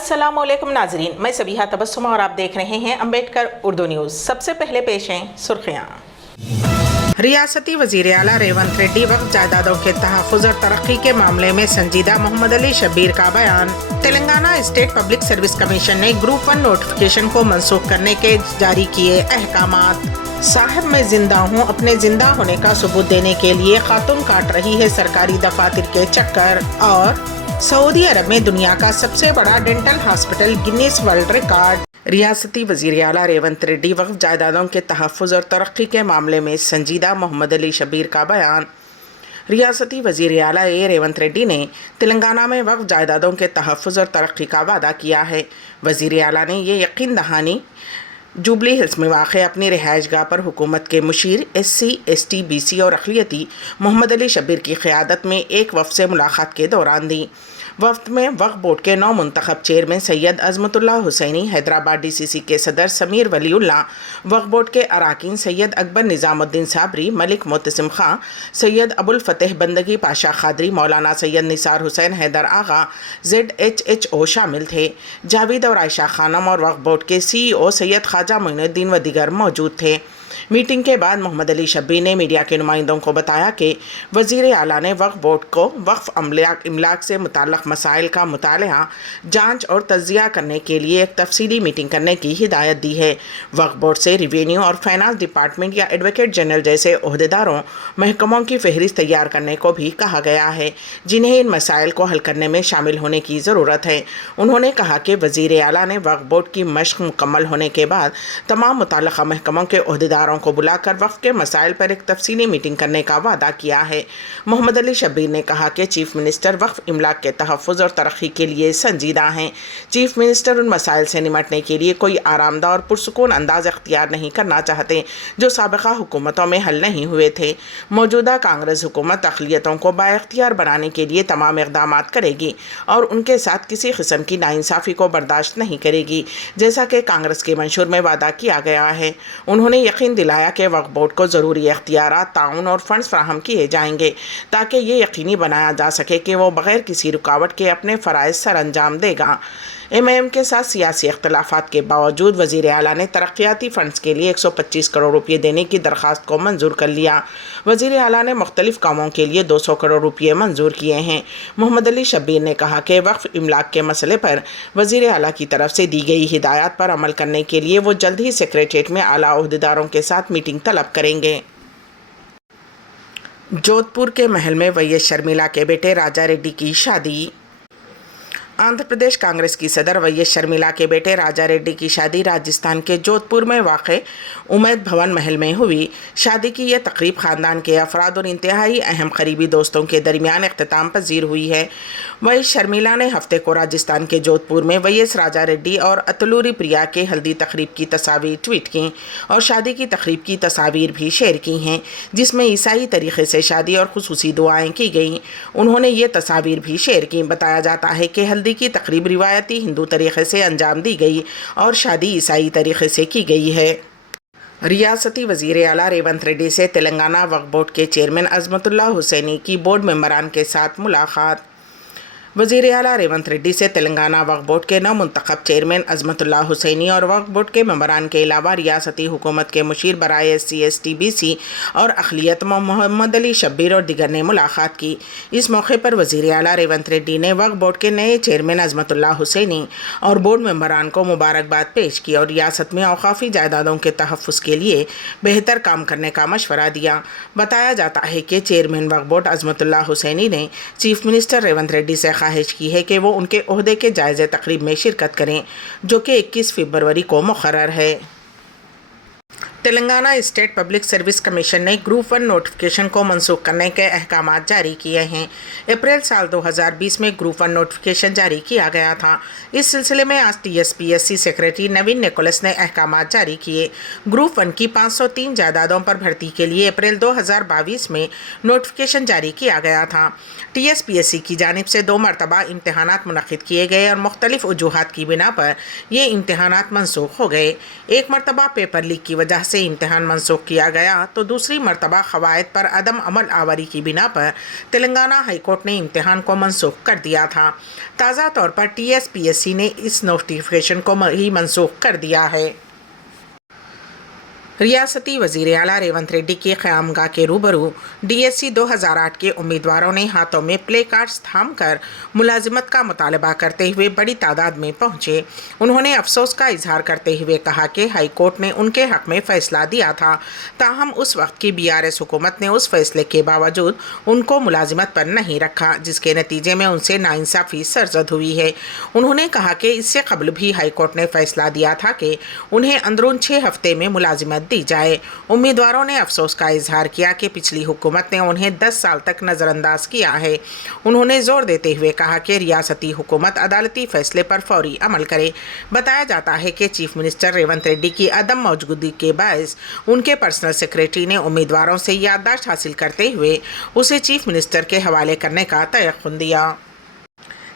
अस्सलामुअलैकुम नाजरीन, मैं सबीहा तबस्सुम और आप देख रहे हैं अम्बेडकर उर्दू न्यूज़। सबसे पहले पेश हैं सुर्खियाँ। रियासती वज़ीर आला रेवंत रेड्डी वक्फ जायदादों के तहफ़्फ़ुज़ और तरक्की के मामले में संजीदा मोहम्मद अली शब्बीर का बयान। Telangana state public service commission ने ग्रुप 1 नोटिफिकेशन को मनसूख करने के जारी किए अहकामात। साहब मैं जिंदा हूँ, अपने जिंदा होने का सबूत देने के लिए खातून काट रही है सरकारी दफातर के चक्कर। और सऊदी अरब में दुनिया का सबसे बड़ा dental hospital Guinness world record. रियासती वज़ीर आला रेवंत रेड्डी वक्फ जायदादों के तहफ़्फ़ुज़ और तरक्की के मामले में संजीदा मोहम्मद अली शब्बीर का बयान। रियासती वज़ीर आला रेवंत रेड्डी ने तेलंगाना में वक्फ जायदादों के तहफ़्फ़ुज़ और तरक्की का वादा किया है। वज़ीर आला ने ये यकीन दहानी जुबली हिल्स में वाक़ अपनी रिहाइशगाह पर हुकूमत के मुशीर SC, ST, BC और अक़लियती मोहम्मद अली शब्बीर की क़यादत में एक वफ़द से मुलाक़ात के दौरान दी। वफ़द में वक्फ बोर्ड के नौ मुंतखब चेयरमैन सैयद अज़मतुल्लाह हुसैनी, हैदराबाद DCC के सदर समीर वलीउल्लाह, वक्फ बोर्ड के अराकीन सैयद अकबर निज़ामुद्दीन साबरी, मलिक मोतसिम खां, सैयद अबुल फ़तेह बंदगी पाशा खादरी, मौलाना सैयद निसार हुसैन हैदर आगा, ZHHO शामिल थे। जावेद और आयशा खानम और वक्फ बोर्ड के CEO सैयद ख्वाजा मोइनुद्दीन व दीगर मौजूद थे। मीटिंग के बाद मोहम्मद अली शब्बीर ने मीडिया के नुमाइंदों को बताया कि वज़ीर आला ने वक्फ बोर्ड को वक्फ इमलाक से मुताल्लिक़ मसाइल का मुतालिया, जांच और तज्ज़िया करने के लिए एक तफसीली मीटिंग करने की हिदायत दी है। वक्फ बोर्ड से रिवेन्यू और फाइनेंस डिपार्टमेंट या एडवोकेट जनरल जैसे ओहदेदारों महकमों की फहरिस्त तैयार करने को भी कहा गया है, जिन्हें इन मसाइल को हल करने में शामिल होने की ज़रूरत है। उन्होंने कहा कि वज़ीर आला ने वक्फ बोर्ड की मश्क मुकम्मल होने के बाद तमाम मुताल्लिक़ा महकमों के ओहदेदारों को बुलाकर वक्फ के मसाइल पर एक तफसीली मीटिंग करने का वादा किया है। मोहम्मद अली शब्बीर ने कहा कि चीफ मिनिस्टर वक्फ इमलाक के तहफ़्फ़ुज़ और तरक्की के लिए संजीदा हैं। चीफ मिनिस्टर उन मसाइल से निमटने के लिए कोई आरामदा और पुरसुकून अंदाज अख्तियार नहीं करना चाहते जो साबिक़ा हुकूमतों में हल नहीं हुए थे। मौजूदा कांग्रेस हुकूमत अक़लियतों को बाइख्तियार बनाने के लिए तमाम इक़दाम करेगी और उनके साथ किसी किस्म की नाइंसाफ़ी को बर्दाश्त नहीं करेगी, जैसा कि कांग्रेस के मंशूर में वादा किया गया है। उन्होंने यकीन दिलाया कि वक्फ बोर्ड को ज़रूरी इख्तियारात, ताउन और फंड्स फराहम किए जाएंगे ताकि ये यकीनी बनाया जा सके कि वो बग़ैर किसी रुकावट के अपने फ़राइज़ सर अंजाम देगा। MIM के साथ सियासी इख्तलाफात के बावजूद वज़ीर आला ने तरक्याती फ़ंड्स के लिए 125 करोड़ रुपये देने की दरख्वास्त को मंजूर कर लिया। वज़ीर आला ने मुख्तलिफ़ कामों के लिए 200 करोड़ रुपये मंजूर किए हैं। मोहम्मद अली शब्बीर ने कहा कि वक्फ इमलाक के मसले पर वज़ीर आला की तरफ से दी गई हिदायत पर अमल करने के लिए वो जल्द ही सेक्रेटेरिएट में आला ओहदेदारों के साथ मीटिंग तलब करेंगे। जोधपुर के महल में वैएस शर्मिला के बेटे राजा रेड्डी की शादी। आंध्र प्रदेश कांग्रेस की सदर वैएस शर्मिला के बेटे राजा रेड्डी की शादी राजस्थान के जोधपुर में वाक़े उमैद भवन महल में हुई। शादी की यह तकरीब ख़ानदान के अफराद और इंतहाई अहम करीबी दोस्तों के दरमियान इख्तिताम पजीर हुई है। वैएस शर्मिला ने हफ्ते को राजस्थान के जोधपुर में वैएस राजा रेड्डी और अतुलूरी प्रिया के हल्दी तकरीब की तस्वीर ट्वीट की और शादी की तकरीब की तस्वीर भी शेयर की हैं, जिसमें ईसाई तरीक़े से शादी और खुसूसी दुआएँ की गईं। उन्होंने ये तस्वीर भी शेयर की। बताया जाता है कि हल्दी की तकरीब रिवायती हिंदू तरीक़े से अंजाम दी गई और शादी ईसाई तरीक़े से की गई है। रियासती वज़ीर आला रेवंत रेड्डी से तेलंगाना वक्फ बोर्ड के चेयरमैन अज़मतुल्लाह हुसैनी की बोर्ड मेंबरान के साथ मुलाकात। वज़ीर आला रेवंत रेड्डी से तेलंगाना वक्फ बोर्ड के नौ मुंतखब चेयरमैन अज़मतुल्लाह हुसैनी और वक्फ बोर्ड के मेंबरान के अलावा रियासती हुकूमत के मुशीर बराए SC, ST, BC और अक़लियत मोहम्मद अली शब्बीर और दिगर ने मुलाकात की। इस मौके पर वज़ीर आला रेवंत रेड्डी ने वक्फ बोर्ड के नए चेयरमैन अज़मतुल्लाह हुसैनी और बोर्ड मेंबरान को मुबारकबाद पेश की और रियासत में औक़ाफ़ी जायदादों के तहफ़्फ़ुज़ के लिए बेहतर काम करने का मशवरा दिया। बताया जाता है कि चेयरमैन वक्फ बोर्ड अज़मतुल्लाह हुसैनी ने चीफ मिनिस्टर रेवंत रेड्डी से ख्वाहिश की है कि वो उनके ओहदे के जायज़े तकरीब में शिरकत करें, जो कि 21 फरवरी को मुक़र्रर है। Telangana state public service commission ने ग्रुप 1 नोटिफिकेशन को मनसूख करने के अहकामात जारी किए हैं। अप्रैल साल 2020 में ग्रुप 1 नोटिफिकेशन जारी किया गया था। इस सिलसिले में आज TSPSC सेक्रेटरी नवीन निकोलस ने अहकामात जारी किए। ग्रुप 1 की 503 जायदादों पर भर्ती के लिए अप्रैल 2022 में नोटिफिकेशन जारी किया गया था। TSPSC की जानिब से 2 मरतबा इम्तहानात मुनक़िद किए गए और मुख्तलिफ़ वजूहात की बिना पर ये इम्तहानात मनसूख हो गए। एक मरतबा पेपर लीक की वजह से इम्तिहान मनसूख किया गया तो दूसरी मरतबा क़वायद पर अदम अमल आवरी की बिना पर तेलंगाना हाई कोर्ट ने इम्तिहान को मनसूख कर दिया था। ताज़ा तौर पर TSPSC ने इस नोटिफिकेशन को ही मनसूख कर दिया है। रियासती वज़ीर आला रेवंत रेड्डी की क़यामगाह के रूबरू DSC 2008 के उम्मीदवारों ने हाथों में प्ले कार्ड्स थाम कर मुलाजिमत का मुतालबा करते हुए बड़ी तादाद में पहुंचे। उन्होंने अफसोस का इजहार करते हुए कहा कि हाई कोर्ट ने उनके हक़ में फ़ैसला दिया था, ताहम उस वक्त की BRS हुकूमत ने उस फैसले के बावजूद उनको मुलाजिमत पर नहीं रखा, जिसके नतीजे में उनसे नाइंसाफ़ी सरजद हुई है। उन्होंने कहा कि इससे कबल भी हाई कोर्ट ने फ़ैसला दिया था कि उन्हें अंदरून 6 हफ्ते में मुलाजिमत दी जाए। उम्मीदवारों ने अफसोस का इजहार किया कि पिछली हुकूमत ने उन्हें 10 साल तक नज़रअंदाज किया है। उन्होंने जोर देते हुए कहा कि रियासती हुकूमत अदालती फैसले पर फौरी अमल करे। बताया जाता है कि चीफ मिनिस्टर रेवंत रेड्डी की अदम मौजूदगी के बायस उनके पर्सनल सेक्रेटरी ने उम्मीदवारों से याददाश्त हासिल करते हुए उसे चीफ मिनिस्टर के हवाले करने का तयक़ुन दिया।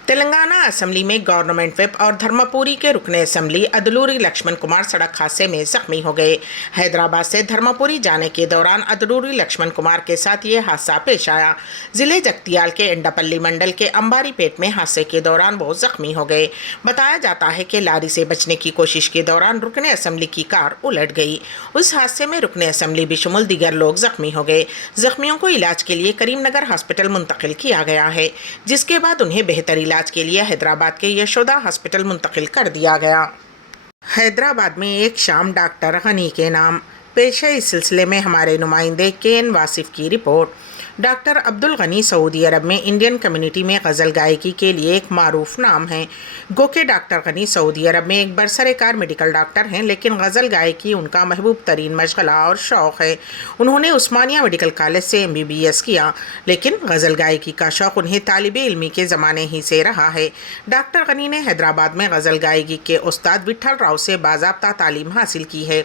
तेलंगाना असम्बली में गवर्नमेंट व्हिप और धर्मपुरी के रुकने असम्बली अदलूरी लक्ष्मण कुमार सड़क हादसे में जख्मी हो गए। हैदराबाद से धर्मपुरी जाने के दौरान अदलूरी लक्ष्मण कुमार के साथ ये हादसा पेश आया। ज़िले जगतियाल के एंडापल्ली मंडल के अंबारीपेट में हादसे के दौरान वो जख्मी हो गए। बताया जाता है कि लारी से बचने की कोशिश के दौरान रुकने असम्बली की कार उलट गई। उस हादसे में रुकने असम्बली बेशुमार दीगर लोग जख्मी हो गए। जख्मियों को इलाज के लिए करीमनगर हॉस्पिटल मुंतकिल किया गया है, जिसके बाद उन्हें बेहतर इलाज के लिए हैदराबाद के यशोदा हॉस्पिटल मुंतकिल कर दिया गया। हैदराबाद में एक शाम डॉक्टर गनी के नाम पेश है। इस सिलसिले में हमारे नुमाइंदे KN वासिफ की report. Doctor Abdul Ghani Saudi Arabia में इंडियन कम्युनिटी में गज़ल गायकी के लिए एक मारूफ नाम है। गो के डॉक्टर गनी सऊदी अरब में एक बरसरेकार मेडिकल डॉक्टर हैं, लेकिन गज़ल गायकी उनका महबूब तरीन मशगला और शौक़ है। उन्होंने उस्मानिया मेडिकल कॉलेज से MBBS किया, लेकिन गज़ल गायकी का शौक़ उन्हें तालिबे इल्मी के ज़माने ही से रहा है। डॉक्टर गनी ने हैदराबाद में गज़ल गायकी के उस्ताद विठल राव से बाज़ाब्ता तालीम हासिल की है।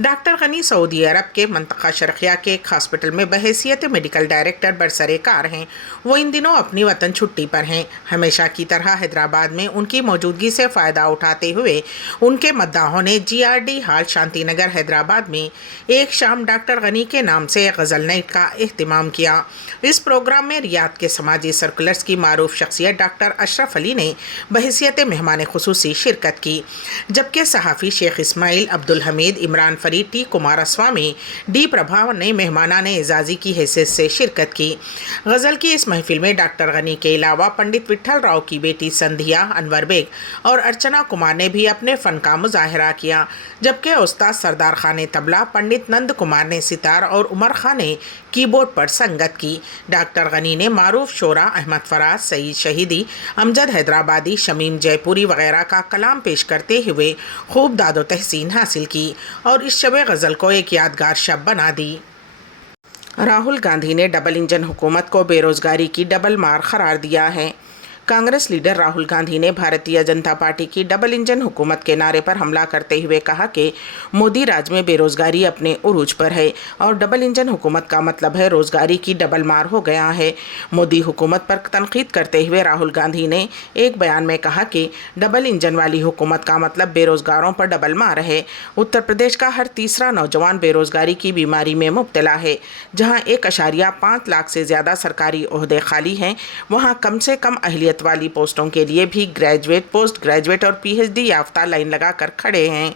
डॉक्टर गनी सऊदी अरब के मंतक़ा शर्क़िया के एक हॉस्पिटल में बहैसियत मेडिकल डायरेक्टर बरसरेकार हैं। वो इन दिनों अपनी वतन छुट्टी पर हैं। हमेशा की तरह हैदराबाद में उनकी मौजूदगी से फ़ायदा उठाते हुए उनके मद्दाहों ने GRD हॉल शांतिनगर हैदराबाद में एक शाम डॉक्टर गनी के नाम से गज़ल नाइट का एहतमाम किया। इस प्रोग्राम में रियाद के समाजी सर्कुलर्स की मारूफ शख्सियत डॉक्टर अशरफ अली ने बहैसियत मेहमान खुसूसी शिरकत की, जबकि सहाफ़ी शेख इस्माइल, अब्दुल हमीद, इमरान फरीद, T कुमारस्वामी, D प्रभा ने मेहमानान एजाज़ी की हैसियत से शिरकत की। गज़ल की इस महफिल में डॉक्टर गनी के अलावा पंडित विठल राव की बेटी संध्या, अनवर बेग और अर्चना कुमार ने भी अपने फ़न का मुजाहरा किया, जबकि उस्ताद सरदार खान ने तबला, पंडित नंद कुमार ने सितार और उमर खान ने कीबोर्ड पर संगत की। डॉक्टर गनी ने मारूफ शोरा अहमद फराज, सईद शहीदी, अमजद हैदराबादी, शमीम जयपुरी वगैरह का कलाम पेश करते हुए खूब दादो तहसीन हासिल की और इस शब गज़ल को एक यादगार शब बना दी। राहुल गांधी ने डबल इंजन हुकूमत को बेरोज़गारी की डबल मार करार दिया है। कांग्रेस लीडर राहुल गांधी ने भारतीय जनता पार्टी की डबल इंजन हुकूमत के नारे पर हमला करते हुए कहा कि मोदी राज में बेरोज़गारी अपने उरूज पर है और डबल इंजन हुकूमत का मतलब है रोज़गारी की डबल मार हो गया है। मोदी हुकूमत पर तनकीद करते हुए राहुल गांधी ने एक बयान में कहा कि डबल इंजन वाली हुकूमत का मतलब बेरोज़गारों पर डबल मार है। उत्तर प्रदेश का हर तीसरा नौजवान बेरोज़गारी की बीमारी में मुब्तला है। जहाँ 1.5 लाख से ज़्यादा सरकारी ओहदे खाली हैं, वहाँ कम से कम अहलियत वाली पोस्टों के लिए भी ग्रेजुएट, पोस्ट ग्रेजुएट और PhD याफ्ता लाइन लगाकर खड़े हैं।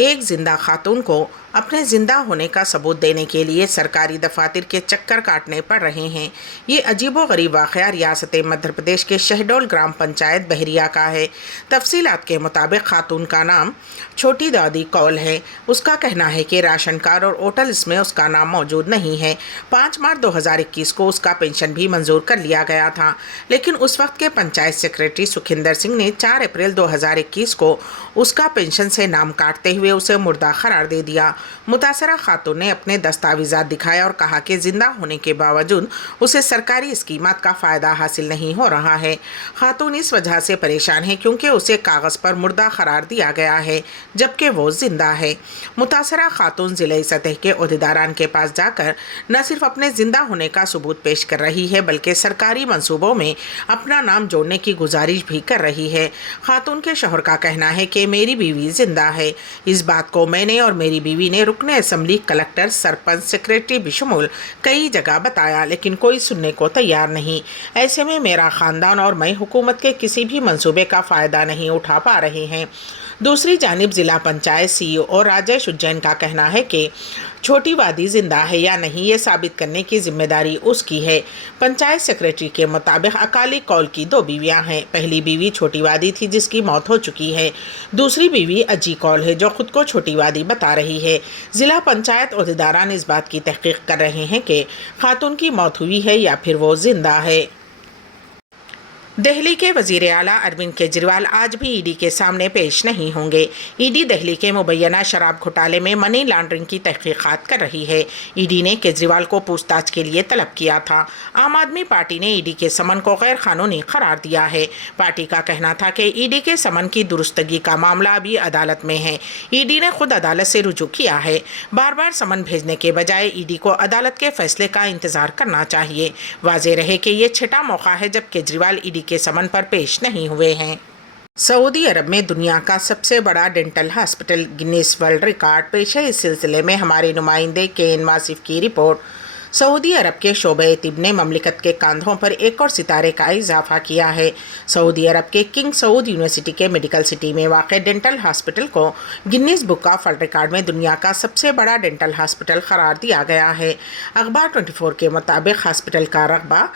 एक जिंदा खातून को अपने ज़िंदा होने का सबूत देने के लिए सरकारी दफातर के चक्कर काटने पड़ रहे हैं। ये अजीबोगरीब वाक़या रियासत मध्य प्रदेश के शहडोल ग्राम पंचायत बहरिया का है। तफसीलात के मुताबिक खातून का नाम छोटी दादी कौल है। उसका कहना है कि राशन कार्ड और होटल इसमें उसका नाम मौजूद नहीं है। 5 मार्च 2021 को उसका पेंशन भी मंजूर कर लिया गया था, लेकिन उस वक्त के पंचायत सेक्रेटरी सुखिंदर सिंह ने 4 अप्रैल 2021 को उसका पेंशन से नाम काटते हुए उसे मुर्दा करार दे दिया मुतासरा खातून ने अपने दस्तावेजात दिखाए और कहा कि जिंदा होने के बावजूद उसे सरकारी स्कीमात का फ़ायदा हासिल नहीं हो रहा है। खातून इस वजह से परेशान है क्योंकि उसे कागज़ पर मुर्दा करार दिया गया है जबकि वो जिंदा है। मुतासरा खातून ज़िले सतह के ओहदेदारान के पास जाकर न सिर्फ अपने जिंदा होने का सबूत पेश कर रही है बल्कि सरकारी मंसूबों में अपना नाम जोड़ने की गुजारिश भी कर रही है। खातून के शौहर का कहना है कि मेरी बीवी जिंदा है। इस बात को मैंने और मेरी बीवी ने रुकने असम्बली, कलेक्टर, सरपंच, सेक्रेटरी बिशमुल कई जगह बताया, लेकिन कोई सुनने को तैयार नहीं। ऐसे में मेरा ख़ानदान और मैं हुकूमत के किसी भी मंसूबे का फ़ायदा नहीं उठा पा रहे हैं। दूसरी जानिब ज़िला पंचायत CEO राजेश उज्जैन का कहना है कि छोटी वादी जिंदा है या नहीं ये साबित करने की जिम्मेदारी उसकी है। पंचायत सेक्रेटरी के मुताबिक अकाली कौल की 2 बीवियां हैं। पहली बीवी छोटी वादी थी जिसकी मौत हो चुकी है। दूसरी बीवी अजी कौल है जो खुद को छोटी वादी बता रही है। जिला पंचायत ओहदेदारान इस बात की तहकीक कर रहे हैं कि खातून की मौत हुई है या फिर वो जिंदा है। दिल्ली के वज़ीर आला अरविंद केजरीवाल आज भी ईडी के सामने पेश नहीं होंगे। ईडी दिल्ली के मुबैना शराब घोटाले में मनी लॉन्ड्रिंग की तहकीकात कर रही है। ईडी ने केजरीवाल को पूछताछ के लिए तलब किया था। आम आदमी पार्टी ने ईडी के समन को गैर कानूनी करार दिया है। पार्टी का कहना था कि ईडी के समन की दुरुस्तगी का मामला अभी अदालत में है। ईडी ने खुद अदालत से रुजू किया है। बार बार समन भेजने के बजाय ईडी को अदालत के फैसले का इंतजार करना चाहिए। वाज़ेह रहे कि ये छठा मौका है जब केजरीवाल ईडी के समन पर पेश नहीं हुए हैं। सऊदी अरब में दुनिया का सबसे बड़ा dental hospital Guinness world record पेश है। इस सिलसिले में हमारे नुमाइंदे केन वासिफ की रिपोर्ट। सऊदी अरब के शोबे तिब ने ममलिकत के कांधों पर एक और सितारे का इजाफा किया है। सऊदी अरब के किंग सऊद यूनिवर्सिटी के मेडिकल सिटी में वाक़ डेंटल हॉस्पिटल को Guinness book of world record में दुनिया का सबसे बड़ा डेंटल हॉस्पिटल करार दिया गया है। अखबार 24 के मुताबिक हॉस्पिटल का रकबा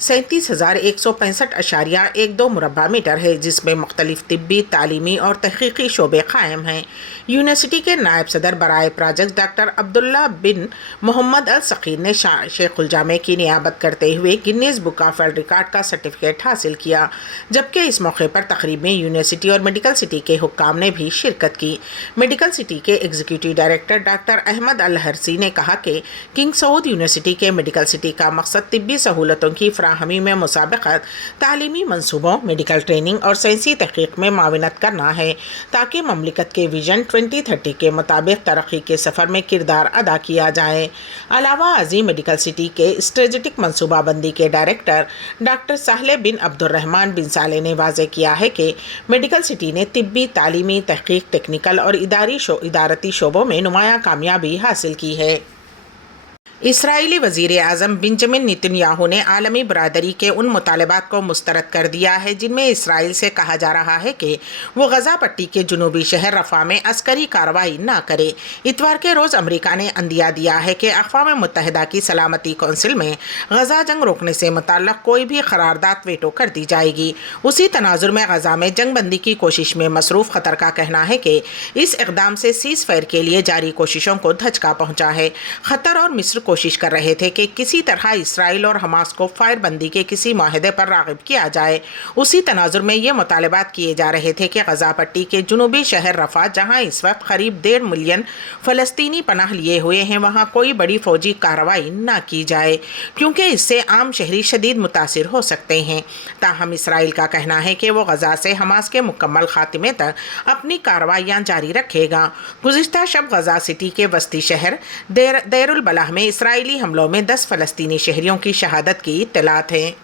37,165.12 मुरबा मीटर है, जिसमें मुख्तलिफ तिब्बी, तालीमी और तहक़ीक़ी शोबे क़ायम हैं। यूनिवर्सिटी के नायब सदर बराए प्रोजेक्ट डॉक्टर अब्दुल्ला बिन मोहम्मद अल सक़ीर ने शेखुल जामे की नियाबत करते हुए Guinness book of world record का सर्टिफिकेट हासिल किया, जबकि इस मौके पर तकरीब में यूनिवर्सिटी और मेडिकल सिटी के हुक्काम ने भी शिरकत की। मेडिकल सिटी के एग्जीक्यूटिव डायरेक्टर डॉक्टर अहमद अल हरसी ने कहा कि किंग सऊद यूनिवर्सिटी के मेडिकल सिटी का मकसद तिब्बी सहूलतों की हमी में मुसाबकत, तालीमी मंसूबों, मेडिकल ट्रेनिंग और साइंसी तहकीक में माविनत करना है ताकि ममलिकत के विजन 2030 के मुताबिक तरक्की के सफ़र में किरदार अदा किया जाए। अलावा अजीम मेडिकल सिटी के स्ट्रेटेजिक मनसूबाबंदी के डायरेक्टर डॉक्टर साहले बिन अब्दुर्रहमान बिन साले ने वाज़ेह किया है कि मेडिकल सिटी ने तिब्बी, तालीमी, तहकीक, टेक्निकल और इदारती शोबों में नुमायाँ कामयाबी हासिल की है। इसराइली वज़ीर आज़म बेंजामिन नेतन्याहू ने आलमी बरादरी के उन मुतालबात को मुस्तरद कर दिया है जिनमें इसराइल से कहा जा रहा है कि वो गज़ा पट्टी के जुनूबी शहर रफ़ा में अस्करी कार्रवाई ना करे। इतवार के रोज़ अमेरिका ने अंदिया दिया है कि अक़वाम मुत्तहिदा की सलामती कौंसिल में गज़ा जंग रोकने से मुताल्लिक़ कोई भी करारदाद वेटो कर दी जाएगी। उसी तनाजुर में गज़ा में जंग बंदी की कोशिश में मसरूफ़ क़तर का कहना है कि इस इक़दाम से सीज़ फायर के लिए जारी कोशिशों को धचका पहुँचा है। क़तर और मिस्र कोशिश कर रहे थे कि किसी तरह इसराइल और हमास को फायर बंदी के किसी माहिदे पर राग़िब किया जाए। उसी तनाजुर में ये मुतालबात किए जा रहे थे कि गज़ा पट्टी के जुनूबी शहर रफ़ा, जहाँ इस वक्त करीब 1.5 मिलियन फ़लस्तीनी पनाह लिए हुए हैं, वहाँ कोई बड़ी फ़ौजी कार्रवाई ना की जाए क्योंकि इससे आम शहरी शदीद मुतासिर हो सकते हैं। ताहम इसराइल का कहना है कि वो गज़ा से हमास के मुकम्मल खात्मे तक अपनी कार्रवाइयाँ जारी रखेगा। गुज़िश्ता शब गज़ा सिटी के वस्ती शहर देरुल बलाह में इसराइली हमलों में 10 फ़लस्तीनी शहरियों की शहादत की इत्तलात है।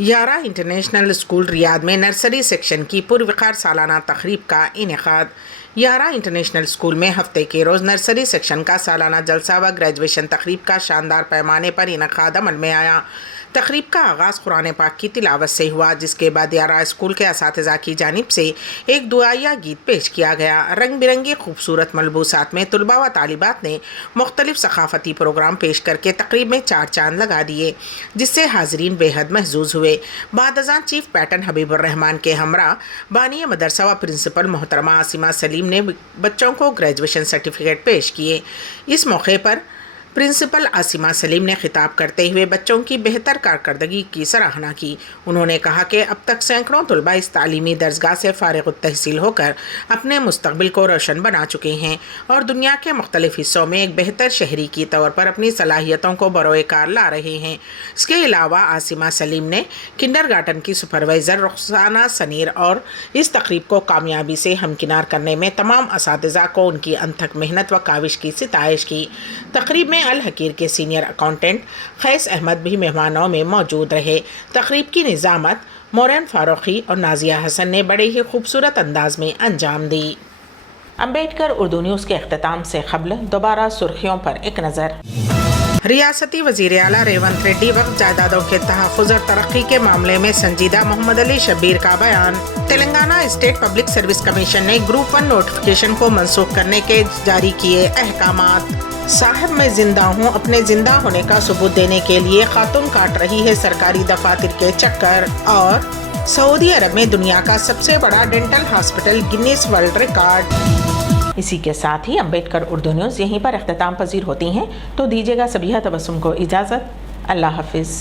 यारा इंटरनेशनल स्कूल रियाद में नर्सरी सेक्शन की पुरवकार सालाना तकरीब का इनेकाद। यारा इंटरनेशनल स्कूल में हफ्ते के रोज़ नर्सरी सेक्शन का सालाना जलसा व ग्रेजुएशन तकरीब का शानदार पैमाने पर इनेकाद अमल में आया। तकरीब का आगाज़ कुरान पाक की तिलावत से हुआ, जिसके बाद यारा स्कूल के असातिज़ा की जानिब से एक दुआया गीत पेश किया गया। रंग बिरंगी खूबसूरत मलबूसात में तलबा व तालिबात ने मुख्तलिफ सकाफ़ती प्रोग्राम पेश करके तकरीब में 4 चांद लगा दिए, जिससे हाज़रीन बेहद महजूज़ हुए। बाद अज़ान चीफ पैटर्न हबीबुर्रहमान के हमरा बानी मदरसा व प्रिंसिपल मोहतरमा आसिमा सलीम ने बच्चों को ग्रेजुएशन सर्टिफिकेट पेश किए। इस मौके पर प्रिंसिपल आसिमा सलीम ने खिताब करते हुए बच्चों की बेहतर कारकर्दगी की सराहना की। उन्होंने कहा कि अब तक सैकड़ों तलबा इस तालीमी दर्जगाह से फारिग तहसील होकर अपने मुस्तकबिल को रोशन बना चुके हैं और दुनिया के मुख्तलिफ हिस्सों में एक बेहतर शहरी की तौर पर अपनी सलाहियतों को बरोए कार ला रहे हैं। इसके अलावा आसिमा सलीम ने किंडरगार्टन की सुपरवाइज़र रुखसाना सनीर और इस तकरीब को कामयाबी से हमकिनार करने में तमाम असातिज़ा को उनकी अनथक मेहनत व काविश की सिताइश की। तकरीब में अल हकीर के सीनियर अकाउंटेंट खैस अहमद भी मेहमानों में मौजूद रहे। तकरीब की निज़ामत मोरन फारूकी और नाजिया हसन ने बड़े ही खूबसूरत अंदाज में अंजाम दी। अम्बेडकर उर्दू न्यूज़ के अख्तिताम से क़ब्ल दोबारा सुर्खियों पर एक नज़र। रियासती वज़ीर आला रेवंत रेड्डी वक्फ जायदादों के तहफ़्फ़ुज़ और तरक्की के मामले में संजीदा मोहम्मद अली शब्बीर का बयान। Telangana state public service commission ने ग्रुप 1 नोटिफिकेशन को मनसूख करने के जारी किए अहकामात। साहब मैं जिंदा हूँ, अपने जिंदा होने का सबूत देने के लिए खातून काट रही है सरकारी दफातर के चक्कर। और सऊदी अरब में दुनिया का सबसे बड़ा dental hospital Guinness world record. इसी के साथ ही अम्बेडकर उर्दू न्यूज़ यहीं पर अख्तिताम पजीर होती हैं, तो दीजिएगा सबीहा तबस्सुम को इजाज़त। अल्लाह हाफिज़।